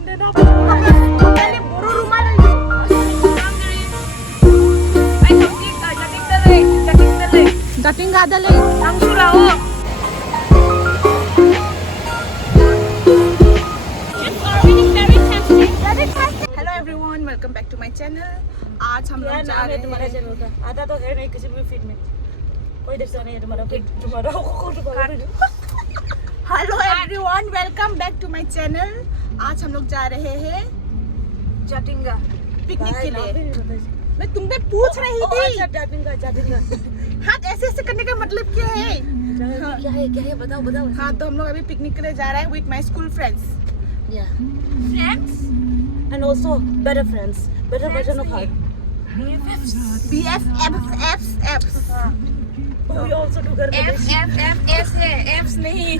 bandana pumnamak boro rumal itu jating gak ada lagi langsung lao. Hello everyone, welcome back to my channel. आज हम लोग जा रहे हैं तुम्हारा चैनल का आधा तो है नहीं किसी भी फीड में कोई देखता नहीं है तुम्हारा hello everyone, welcome back to my channel. आज हम लोग जा रहे हैं जाटिंगा पिकनिक के लिए। मैं तुमसे पूछ रही थी जाटिंगा हाथ ऐसे ऐसे करने का मतलब क्या है? क्या है बताओ। हाँ, तो हम लोग अभी पिकनिक के लिए जा रहे हैं with my school friends. Friends And also better friends, better version of her. BFFs. We also do घर कलेश. Fs है, Fs नहीं.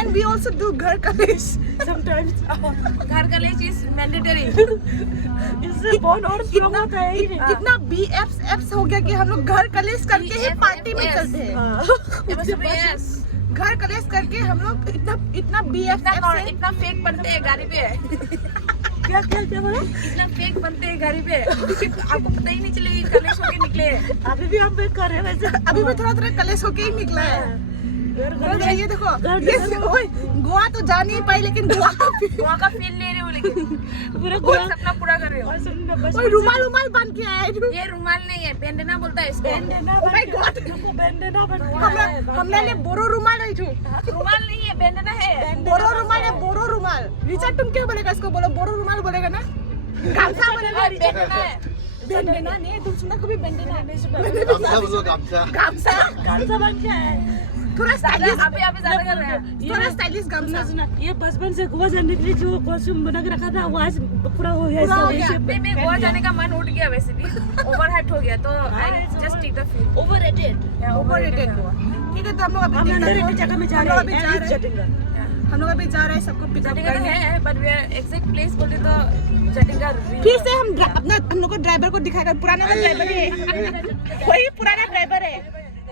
And we also do घर कलेश sometimes. घर कलेश is mandatory. इससे बॉन्ड और स्ट्रॉन्ग होता है। कितना BFFs हो गया कि हम लोग घर कलेश करके ही पार्टी में चलते हैं। घर कलेश करके हम लोग इतना BFFs है, इतना फेक बनते हैं गाड़ी पे। क्या बोला? इतना फेक बनते हैं गाड़ी पे आपको पता ही नहीं चलेगा कलेश होके निकले। अभी भी हम वेट कर रहे हैं वैसे। अभी भी थोड़ा कलेश होके ही निकला है। ये देखो, गोवा तो जा नहीं पाई लेकिन गोवा का फील ले रहे हो, लेकिन पूरा गोवा सपना पूरा कर रहे हो। कोई रुमाल बांध के आया है। ये रुमाल नहीं है, बेंडेना बोलता है इसको। ओह माय गॉड, बेंडेना हमने ले बोरो रुमाल है। रुमाल नहीं है, बेंडेना है। बोरो रुमाल है, बोरो रुमाल। रिचा तुम क्या बोलेगा इसको? बोलो बोरो रुमाल बोलेगा ना। गामछा बोलेगा। बेंडेना है, बेंडेना नहीं। तुम सुना कभी बेंडेना? गामछा बन क्या है? थोड़ा स्टाइलिश अभी ज्यादा कर रहे हैं। थोड़ा स्टाइलिश गामछा। ये बचपन से गोवा जाने के लिए जो कॉस्ट्यूम बना के रखा था वो आज पूरा हो गया। मैं गोवा जाने का मन उठ गया वैसे भी। ओवर हाइट हो गया तो I just take the feel. Overrated Goa. ठीक है, तो हम लोग अभी जगह में जा रहे हैं। हम लोग अभी जा रहे हैं सबको पिकअप करने हैं, but we are exact place बोले तो जटिंगा। फिर से हम लोग को ड्राइवर को दिखाएगा। पुराना ड्राइवर है, वही पुराना ड्राइवर है।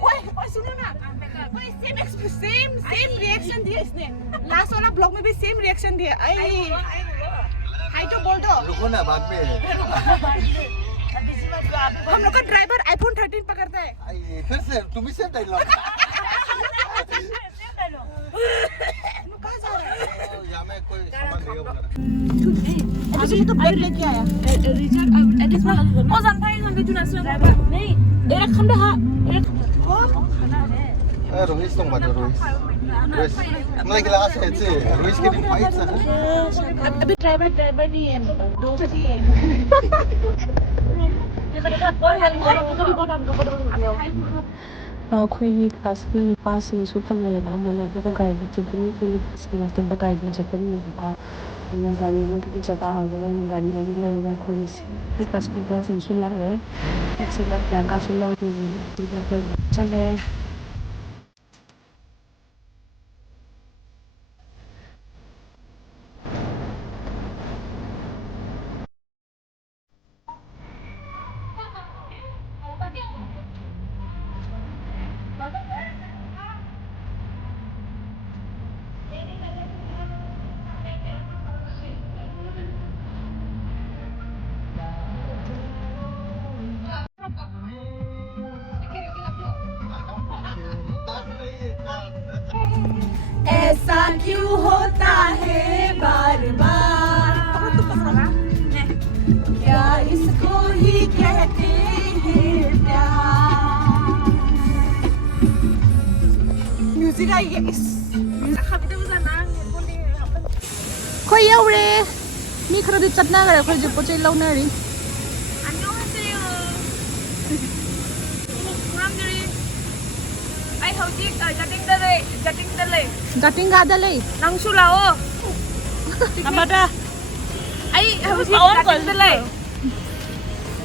ओए सुनो ना, सेम रिएक्शन दिया इसने। लास्ट वाला ब्लॉग में भी सेम रिएक्शन दिया। हाय तो बोल दो। रुको ना, बाद में हम लोग का ड्राइवर आईफोन 13 पकड़ता है। फिर से तुम ही सेम डायलॉग। कहाँ जा रहा है? यहाँ में कोई सामान लेगा अभी तो बैग लेके आया। नहीं एक खंडा हाँ रोहित तुम बता रोहित मैं गिलास है चे रोहित के दिन फाइट सा अभी ड्राइवर नहीं है, दोस्त ही है। ꯑꯩꯈꯣꯏꯒꯤ ꯀ꯭ꯂꯥꯁꯀꯤ ꯅꯨꯄꯥꯁꯤꯡꯁꯨ ꯐꯪꯉꯦꯕ ꯑꯃꯅ ꯑꯗꯨꯒ ꯒꯥꯔꯤꯗ ꯆꯠꯄꯅꯤ ꯑꯩꯈꯣꯏꯒꯤ ꯀ꯭ꯂꯥꯁꯀꯤ ꯉꯥꯛꯇꯪꯗ ꯒꯥꯔꯤꯗ ꯆꯠꯄꯅꯤꯕꯀꯣ ꯑꯗꯨꯅ ꯒꯥꯔꯤ ꯑꯃꯒꯤ ꯖꯒꯥ ꯍꯧꯔꯒ ꯒꯥꯔꯤ ꯑꯅꯤ ꯂꯩꯔꯒ ꯑꯩꯈꯣꯏꯒꯤ ꯀ꯭ꯂꯥꯁꯀꯤ ꯅꯨꯄꯥꯁꯤꯡꯁꯨ ꯂꯥꯛꯑꯦ ꯑꯗꯨꯒ ꯄ꯭ꯔꯤꯌꯥꯡꯀꯥꯁꯨ ꯂꯧꯗꯣꯏꯅꯤ ꯑꯗꯨꯒ ꯑꯩꯈꯣꯏ ꯆꯠꯂꯦ꯫ ऐसा क्यों होता है बार बार, क्या इसको ही कहते हैं प्यार। म्यूजिक आई है इस कोई यावरे मी खरदि चटना गरे खै जो पोचै लौनारि Jatinga dali. Langsung lao. Amada. Ay harus jating dali.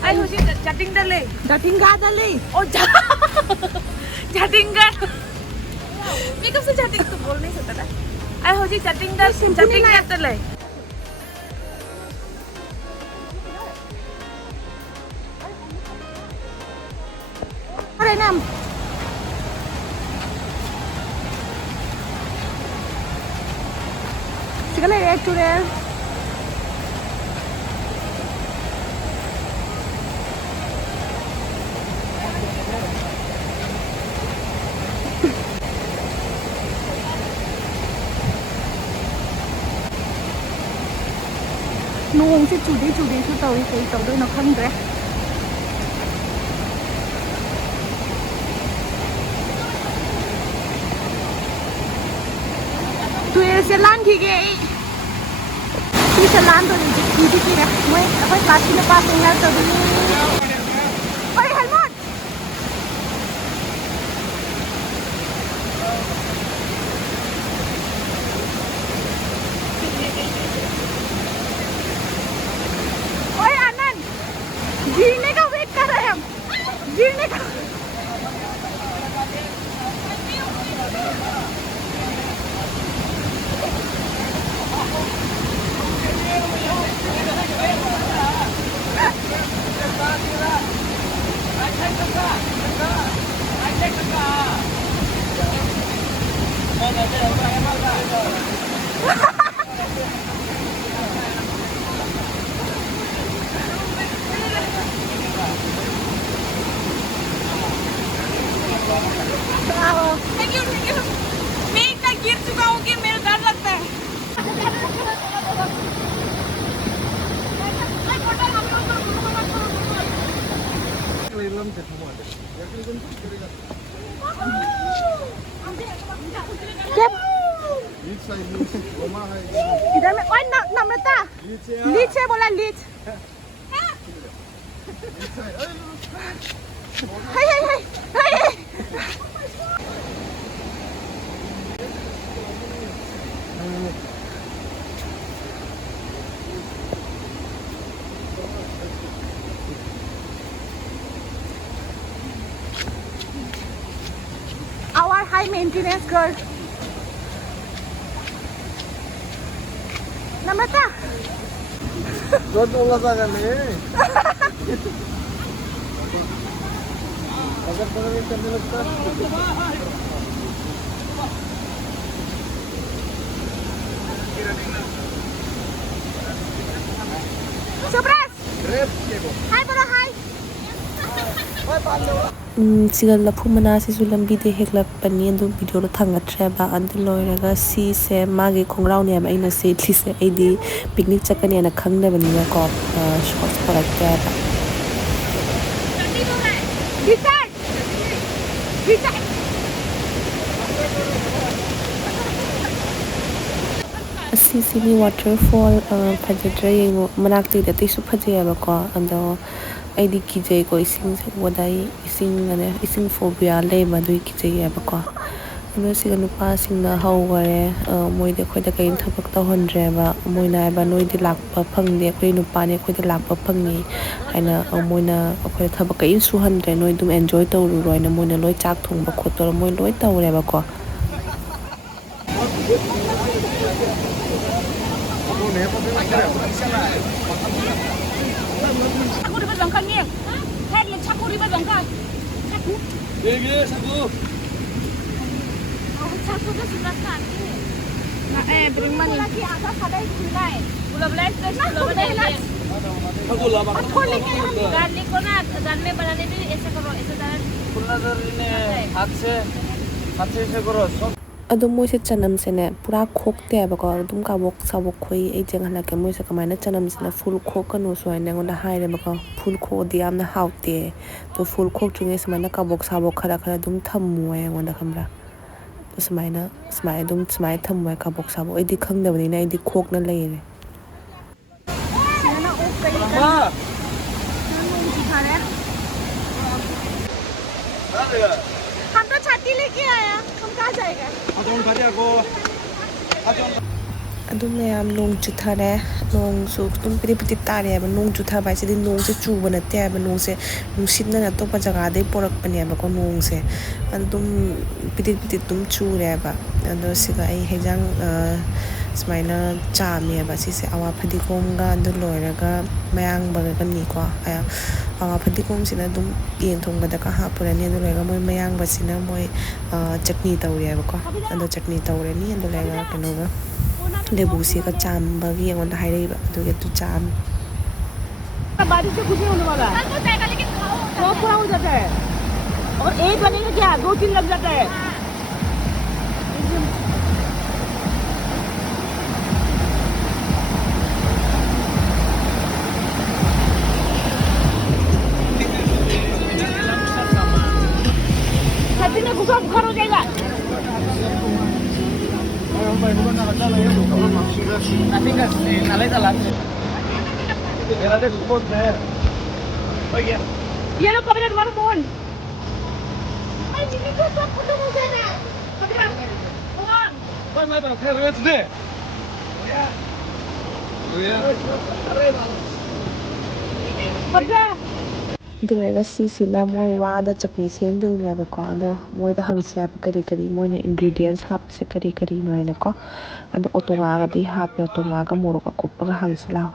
Ay harus jating dali. Jatinga dali. Oh jatinga. मैं कब से जाटिंग तो बोल नहीं सकता था। आई हो जी जाटिंग दले। अरे नाम Sigala react to there. ꯅꯣꯡꯁꯦ ꯆꯨꯗꯦꯁꯨ ꯇꯧꯏ ꯀꯩ ꯇꯧꯗꯣꯏꯅꯣ ꯈꯪꯗ꯭ꯔꯦ ꯇꯨꯔꯦꯜꯁꯦ ꯂꯥꯟꯈꯤꯒꯦ ꯑꯩ ꯁꯤꯁꯦ ꯂꯥꯟꯗꯣꯏꯅꯤ ꯀꯤꯔꯦ ꯃꯣꯏ ꯑꯩꯈꯣꯏ ꯀ꯭ꯂꯥꯁꯀꯤ ꯅꯨꯄꯥꯁꯤꯡ ꯍꯦꯜꯞ ꯇꯧꯗꯣꯏꯅꯤ ꯍꯣꯏ ꯍꯦꯜꯃꯦꯠ ओए आनंद गिरने का वेट कर रहे हैं हम गिरने का थैंक यू मैं इतना गिर चुका हूँ कि मेरा डर लगता है इधर में ओए नम्रता लीच है बोला लीच हाय Our high maintenance girl. Namrata. Road ओला जागा में अगर पकड़ के करने लगता Subras. Hi bro hi. siga lapu mana sisu lambi de heklapani adu video lo thangatreba adu loiraga si se magi khongrau ne ba ina se tlise aidi picnic chakani ana khangdabani na ko shorts parakta ba asisini waterfall phajadra yengo manakti da tisu phajaya ko ando aidi kijay ko ising wadai ising phobia le madui kijay ba ko ando siga nupa singna haware moi de khoida kain thabak ta honre ba moina ba noi di lakpa phangde khoi nupa ne khoida lakpa phangni aina moina khoi thabak kain su hanre noi dum enjoy tawru roina moina loi chak thong ba khotor moi loi tawre ba ko 차고리바 정칸님 해리 차고리바 정칸 차고 얘기 사고 차고가 수락한 나 bring money lagi ada pada kulai gula black fresh gula black 사고 Lama garlic को ना दाल में बनाने में ऐसा करो ऐसा दाल कुल्लादर ने हाथ से करो सब adu moise chanam sene pura khokte ba ko dum ka bok sabok khoi ei jeng hala ke moise kamaina chanam sene full khok kanu so ane ngonda haire ba ko full kho di amna haute to full khok chunge smaina ka bok sabok khara dum thammu ai ngonda khamra to smaina dum smai thammu ai ka bok sabok ei di khangdabani na ei di khok na leire ना ओ कई मा हम तो छाती लेके आया हम कहाँ जाएगा adum mayam nong chuthare nong su tum piti tare ba nong chutha ba se din nong se chuba na te ba nong se nusit na to pa jaga dei porak pani ba ko nong se adum piti tum chure ba ando siga ai hejang smaina cha mi ba si se awa phadi kom ga ando loiraga mayang ba ga ni ko awa phadi kom sina dum yen thong ba da ka ha purani ando loiraga moi mayang ba sina moi chutney tawre ba ko ando chutney tawre ni ando loiraga kano ga lebu se ka cham ba gi ngon hairei ba to get to cham बारिश से कुछ नहीं होने वाला है वो पूरा हो जाता है और एक बनेगा क्या 2-3 लग जाता है Yan ang kabilang marmon. Ay, hindi ko ito. Puto mo sana. Kabilang. Huwag. Pagka. ꯑꯗꯨꯒ ꯁꯤꯁꯤꯅ ꯃꯣꯏ ꯋꯥꯗ ꯆꯠꯅꯤ ꯁꯦꯝꯗꯣꯏꯅꯦꯕꯀꯣ ꯑꯗꯣ ꯃꯣꯏꯗ ꯍꯪꯁꯦ ꯍꯥꯏꯕ ꯀꯔꯤ ꯀꯔꯤ ꯃꯣꯏꯅ ꯏꯟꯒ꯭ꯔꯤꯗꯤꯌꯦꯟꯁ ꯍꯥꯞꯄꯁꯦ ꯀꯔꯤ ꯀꯔꯤꯅꯣ ꯍꯥꯏꯅꯀꯣ ꯑꯗꯣ ꯑꯣꯇꯣꯉꯥꯒꯗꯤ ꯍꯥꯞꯄꯦ ꯑꯣꯇꯣꯉꯥꯒ ꯃꯣꯔꯣꯛ ꯑꯀꯨꯞꯄꯒ hangse ꯂꯥꯎ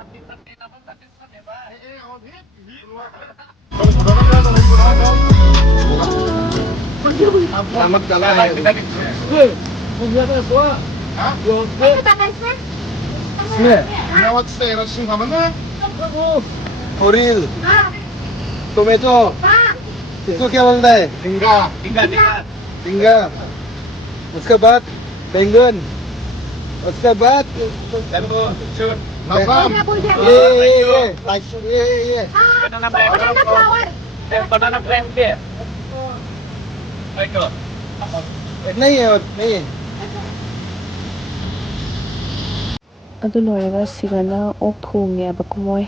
Horil, tomato, इसको क्या बोलता है? टिंगा, उसके बाद बैंगन, उसके बाद ये नहीं है नहीं है ꯑꯗꯨ ꯂꯣꯏꯔꯒ ꯁꯤꯒꯅ ꯑꯣꯛ ꯊꯣꯡꯉꯦꯕꯀꯣ ꯃꯣꯏ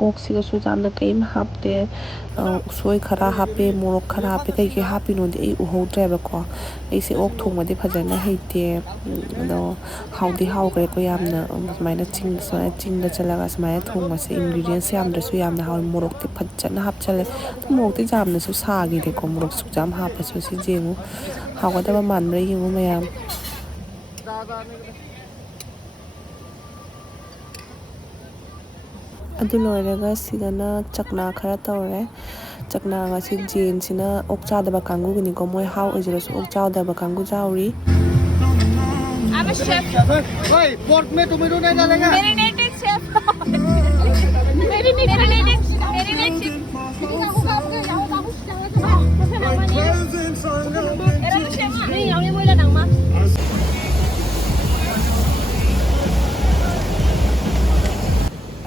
ꯑꯣꯛꯁꯤꯒꯁꯨ ꯌꯥꯝꯅ ꯀꯩꯝ ꯍꯥꯞꯇꯦ ꯎꯁꯣꯏ ꯈꯔ ꯍꯥꯞꯄꯦ ꯃꯣꯔꯣꯛ ꯈꯔ ꯍꯥꯞꯄꯦ ꯀꯩꯀꯩ ꯍꯥꯞꯄꯤꯅꯣꯗꯤ ꯑꯩ ꯎꯍꯧꯗ꯭ꯔꯦꯕꯀꯣ ꯑꯩꯁꯦ ꯑꯣꯛ ꯊꯣꯡꯕꯗꯤ ꯐꯖꯅ ꯍꯩꯇꯦ ꯑꯗꯣ ꯍꯥꯎꯗꯤ ꯍꯥꯎꯈ꯭ꯔꯦꯀꯣ ꯌꯥꯝꯅ ꯁꯨꯃꯥꯏꯅ ꯆꯤꯡꯗ ꯆꯠꯂꯒ ꯁꯨꯃꯥꯏꯅ ꯊꯣꯡꯕꯁꯦ ꯏꯟꯒ꯭ꯔꯤꯗꯤꯌꯦꯟꯁ ꯌꯥꯝꯗ꯭ꯔꯁꯨ ꯌꯥꯝꯅ ꯍꯥꯎꯋꯦ ꯃꯣꯔꯣꯛꯇꯤ ꯐꯖꯅ ꯍꯥꯞꯆꯜꯂꯦ ꯃꯣꯔꯣꯛꯇꯤ ꯌꯥꯝꯅꯁꯨ ꯁꯥꯈꯤꯗꯦꯀꯣ ꯃꯣꯔꯣꯛ ꯁꯨꯛ ꯌꯥꯝ ꯍꯥꯞꯄꯁꯨ ꯁꯤ ꯌꯦꯡꯉꯨ ꯍꯥꯎꯒꯗꯕ ꯃꯥꯟꯕ꯭ꯔꯥ ꯌꯦꯡꯉꯨ ꯃꯌꯥꯝ ꯑꯗꯨ ꯂꯣꯏꯔꯒ ꯁꯤꯗꯅ ꯆꯛꯅꯥ ꯈꯔ ꯇꯧꯔꯦ ꯆꯛꯅꯥꯒꯁꯤ ꯖꯦꯟꯁꯤꯅ ꯑꯣꯛ ꯆꯥꯗꯕ ꯀꯥꯡꯕꯨꯒꯤꯅꯤꯀꯣ ꯃꯣꯏ ꯍꯥꯎ ꯑꯣꯏꯖꯔꯁꯨ ꯑꯣꯛ ꯆꯥꯗꯕ ꯀꯥꯡꯕꯨ ꯆꯥꯎꯔꯤ I'm a chef. भाई पोर्क में टोमेटो नहीं डालेगा Marinated chef. Marinated. Hindi ako kapag ako tapos lang ito. Kasi naman niya. Era mo chef. Hindi, ako mo ilan ang ma.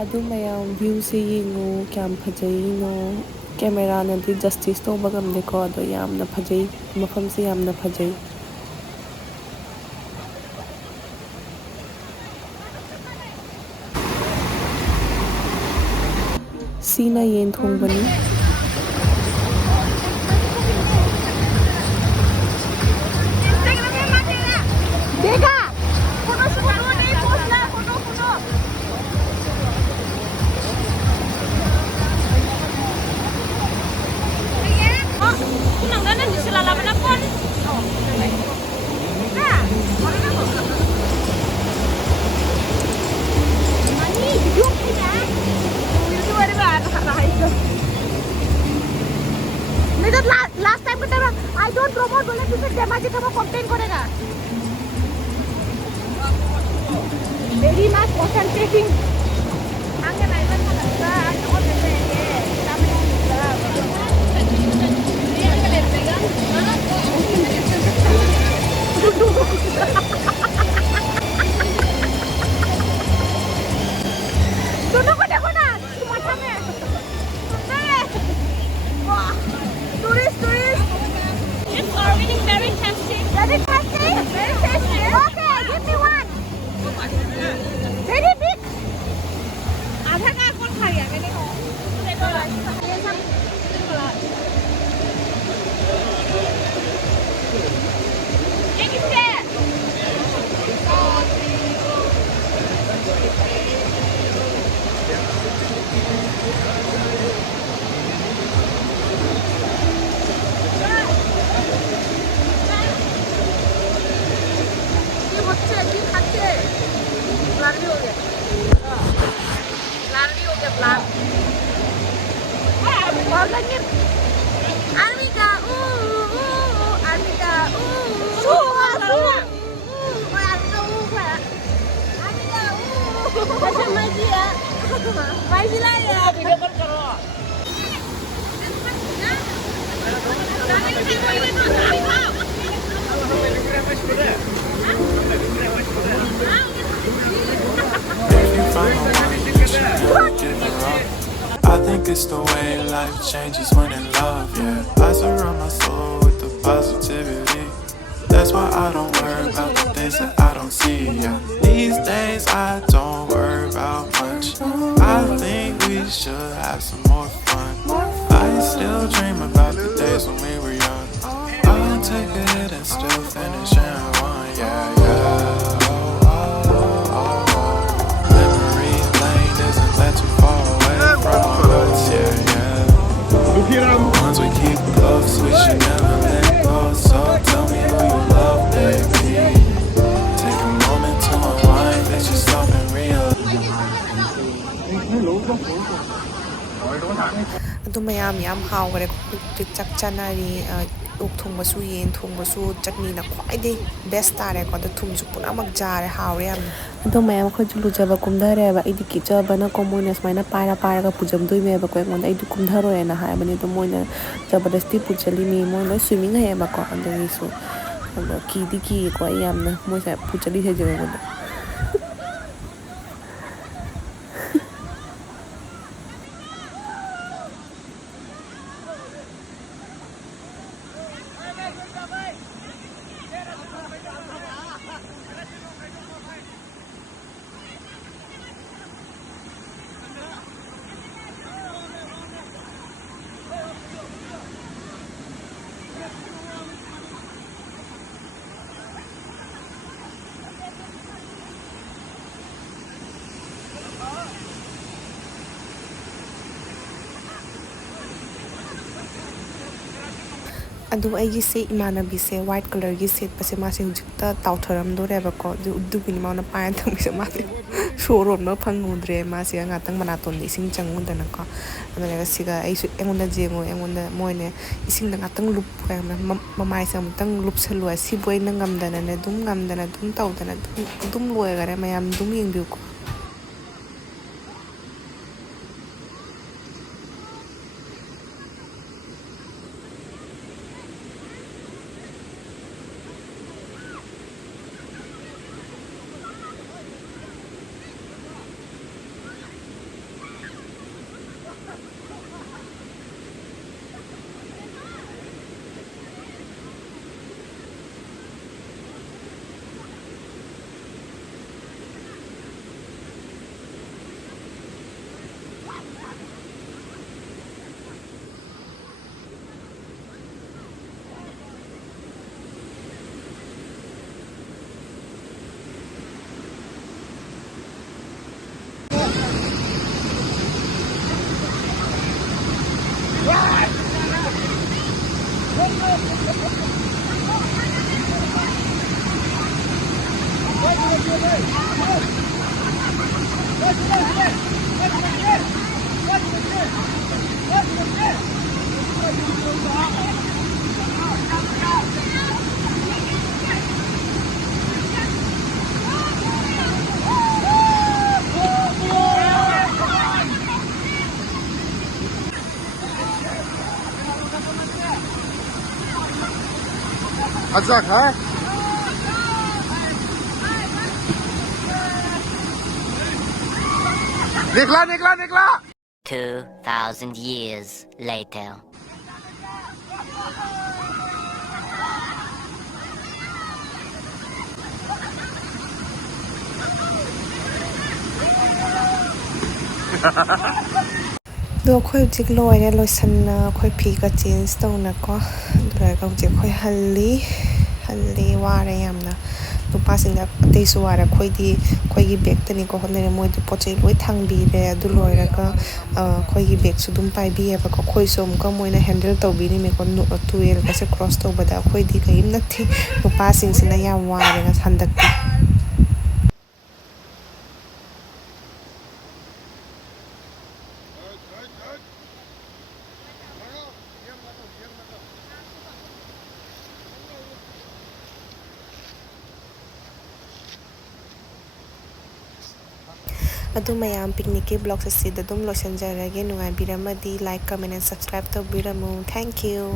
ꯑꯗꯨ ꯃꯌꯥꯝ ꯚ꯭ꯌꯨꯁꯦ ꯌꯦꯡꯉꯨ ꯀꯌꯥꯝ ꯐꯖꯩꯅꯣ ꯀꯦꯃꯦꯔꯥꯅꯗꯤ ꯖꯁꯇꯤꯁ ꯇꯧꯕ ꯉꯝꯗꯦꯀꯣ ꯑꯗꯣ ꯌꯥꯝꯅ ꯐꯖꯩ ꯃꯐꯝꯁꯦ ꯌꯥꯝꯅ ꯐꯖꯩ ꯁꯤꯅ ꯌꯦꯟ ꯊꯣꯡꯕꯅꯤ Dega! Puno ni post na. Puno. Oh, kunang ganan di sila laban na pon. Oh, na. Ano na ko? Ani, video ko na. Video ari ba rahay ko. Nito last time ko tama I don't promote बोले फिर damage का content करेगा Very much concentrating. Angin na iban talaga. Ano ko na eh. Sabi ko sila. Doon ko na. Sumatame. Wah. Tourist. It's already very tasty. Very tasty? Very tasty. Okay, give me one. Very big. आधा का कौन खा गया मैंने को देखो ये सब ये किसके ये बच्चे की खाते लार्वी हो गया plan. Organik. Armida, Armida, Macam Maji ya. Maji lah ya. Video call karo. I think it's the way life changes when in love, yeah. I surround my soul with the positivity. That's why I don't worry about the things that I don't see, yeah. These days I don't worry about we should have some more fun. I still dream about the days when we were young. I'll take a hit and still finish in one. Yeah, yeah. Oh, oh, oh, oh. Memory lane isn't that too far away from our hearts. Yeah, yeah. The ones we keep close, we should never let go. So tell me who you love, baby. Take a moment to unwind, let yourself and realize. ꯑꯗꯨ ꯃꯌꯥꯝ ꯌꯥꯝ ꯍꯥꯎꯈꯔꯦ ꯍꯧꯖꯤꯛ ꯆꯥꯛ ꯆꯥꯅꯔꯤ ꯑꯣꯛ ꯊꯣꯡꯕꯁꯨ ꯌꯦꯟ ꯊꯣꯡꯕꯁꯨ ꯆꯠꯅꯤꯅ ꯈ꯭ꯋꯥꯏꯗꯩ ꯕꯦꯁ ꯇꯥꯔꯦꯀꯣ ꯑꯗꯣ ꯊꯨꯝꯁꯨ ꯄꯨꯝꯅꯃꯛ ꯖꯥꯔꯦ ꯍꯥꯎꯔꯦ ꯌꯥꯝꯅ ꯑꯗꯣ ꯃꯌꯥꯝ ꯑꯩꯈꯣꯏꯁꯨ ꯂꯨꯖꯕ ꯀꯨꯝꯊꯔꯦꯕ ꯑꯩꯗꯤ ꯀꯤꯖꯕꯅꯀꯣ ꯃꯣꯏꯅ ꯁꯨꯃꯥꯏꯅ ꯄꯥꯏꯔꯒ ꯄꯨꯖꯝꯗꯣꯏꯅꯦꯕꯀꯣ ꯑꯩꯉꯣꯟꯗ ꯑꯩꯗꯤ ꯀꯨꯝꯊꯔꯣꯏꯅ ꯍꯥꯏꯕꯅꯤ ꯑꯗꯣ ꯃꯣꯏꯅ ꯖꯕꯔꯗꯁꯇꯤ ꯄꯨꯖꯜꯂꯤꯃꯤ ꯃꯣꯏ ꯂꯣꯏ ꯁ꯭ꯋꯤꯃꯤꯡ ꯍꯩꯌꯦꯕꯀꯣ ꯑꯗꯨꯒꯤꯁꯨ ꯑꯗꯣ ꯀꯤꯗꯤ ꯀꯤꯌꯦꯀꯣ ꯑꯩ ꯌꯥꯝꯅ ꯃꯣꯏꯁꯦ ꯄꯨꯖꯜꯂꯤꯁꯦ ꯑꯩꯉꯣꯟꯗ ꯑꯗꯨ ꯑꯩꯒꯤꯁꯦ ꯏꯃꯥꯟꯅꯕꯤꯁꯦ ꯋꯥꯏꯠ ꯀꯂꯔꯒꯤ ꯁꯦꯠꯄꯁꯦ ꯃꯥꯁꯦ ꯍꯧꯖꯤꯛꯇ ꯇꯥꯎꯊꯔꯝꯗꯣꯔꯦꯕꯀꯣ ꯑꯗꯨꯒꯤꯅꯤ ꯃꯥꯅ ꯄꯥꯏꯔ ꯊꯝꯃꯤꯁꯦ ꯃꯥꯁꯦ ꯁꯣꯔ ꯍꯣꯟꯕ ꯐꯪꯉꯨꯗ꯭ꯔꯦ ꯃꯥꯁꯦ ꯉꯥꯛꯇꯪ ꯃꯅꯥꯇꯣꯟꯗ ꯏꯁꯤꯡ ꯆꯪꯉꯨꯗꯅꯀꯣ ꯑꯗꯨꯅ ꯁꯤꯒ ꯑꯩꯁꯨ ꯑꯩꯉꯣꯟꯗ ꯌꯦꯡꯉꯣ ꯑꯩꯉꯣꯟꯗ ꯃꯣꯏꯅꯦ ꯏꯁꯤꯡꯗ ꯉꯥꯛꯇꯪ ꯂꯨꯞꯄ ꯃꯃꯥꯏꯁꯦ ꯑꯃꯨꯛꯇꯪ ꯂꯨꯞꯁꯜꯂꯨ ꯁꯤꯕꯨ ꯑꯩꯅ ꯉꯝꯗꯅꯅꯦ ꯑꯗꯨꯝ ꯇꯧꯗꯅ ꯑꯗꯨꯝ ꯂꯣꯏꯈꯔꯦ ꯃꯌꯥꯝ ꯑꯗꯨꯝ ꯌꯦꯡꯕꯤꯌꯨꯀꯣ Azak, ha? Nikla! 2,000 years later. ꯑꯗꯣ ꯑꯩꯈꯣꯏ ꯍꯧꯖꯤꯛ ꯂꯣꯏꯔꯦ ꯂꯣꯏꯁꯟꯅ ꯑꯩꯈꯣꯏ ꯐꯤꯒ ꯆꯦꯟꯖ ꯇꯧꯅꯀꯣ ꯑꯗꯨ ꯂꯣꯏꯔꯒ ꯍꯧꯖꯤꯛ ꯑꯩꯈꯣꯏ ꯍꯜꯂꯤ ꯋꯥꯔꯦ ꯌꯥꯝꯅ ꯅꯨꯄꯥꯁꯤꯡꯗ ꯑꯇꯩꯁꯨ ꯋꯥꯔꯦ ꯑꯩꯈꯣꯏꯒꯤ ꯕꯦꯒꯇꯅꯤꯀꯣ ꯍꯣꯠꯅꯔꯦ ꯃꯣꯏꯗꯤ ꯄꯣꯠ ꯆꯩ ꯂꯣꯏ ꯊꯥꯡꯕꯤꯔꯦ ꯑꯗꯨ ꯂꯣꯏꯔꯒ ꯑꯩꯈꯣꯏꯒꯤ ꯕꯦꯒꯁꯨ ꯑꯗꯨꯝ ꯄꯥꯏꯕꯤꯌꯦꯕꯀꯣ ꯑꯩꯈꯣꯏꯁꯨ ꯑꯃꯨꯛꯀ ꯃꯣꯏꯅ ꯍꯦꯟꯗꯜ ꯇꯧꯕꯤꯔꯤꯃꯦꯀꯣ ꯇꯨꯔꯦꯜꯒꯁꯦ ꯀ꯭ꯔꯣꯁ ꯇꯧꯕꯗ ꯑꯩꯈꯣꯏꯗꯤ ꯀꯔꯤꯝ ꯅꯠꯇꯦ ꯅꯨꯄꯥꯁꯤꯡꯁꯤꯅ ꯌꯥꯝ ꯋꯥꯔꯦ ꯍꯟꯗꯛꯇꯤ ꯑꯗꯨ ꯃꯌꯥꯝ ꯄꯤꯛꯅꯤꯛꯀꯤ ꯕ꯭ꯂꯣꯒ ꯑꯁꯤꯗ ꯑꯗꯨꯝ ꯂꯣꯏꯁꯤꯟꯖꯔꯒꯦ ꯅꯨꯡꯉꯥꯏꯕꯤꯔꯝꯃꯗꯤ ꯂꯥꯏꯛ ꯀꯃꯦꯟ ꯑꯦꯟ ꯁꯕꯁꯀ꯭ꯔꯥꯏꯕ ꯇꯧꯕꯤꯔꯝꯃꯨ ꯊꯦꯡꯛ ꯌꯨ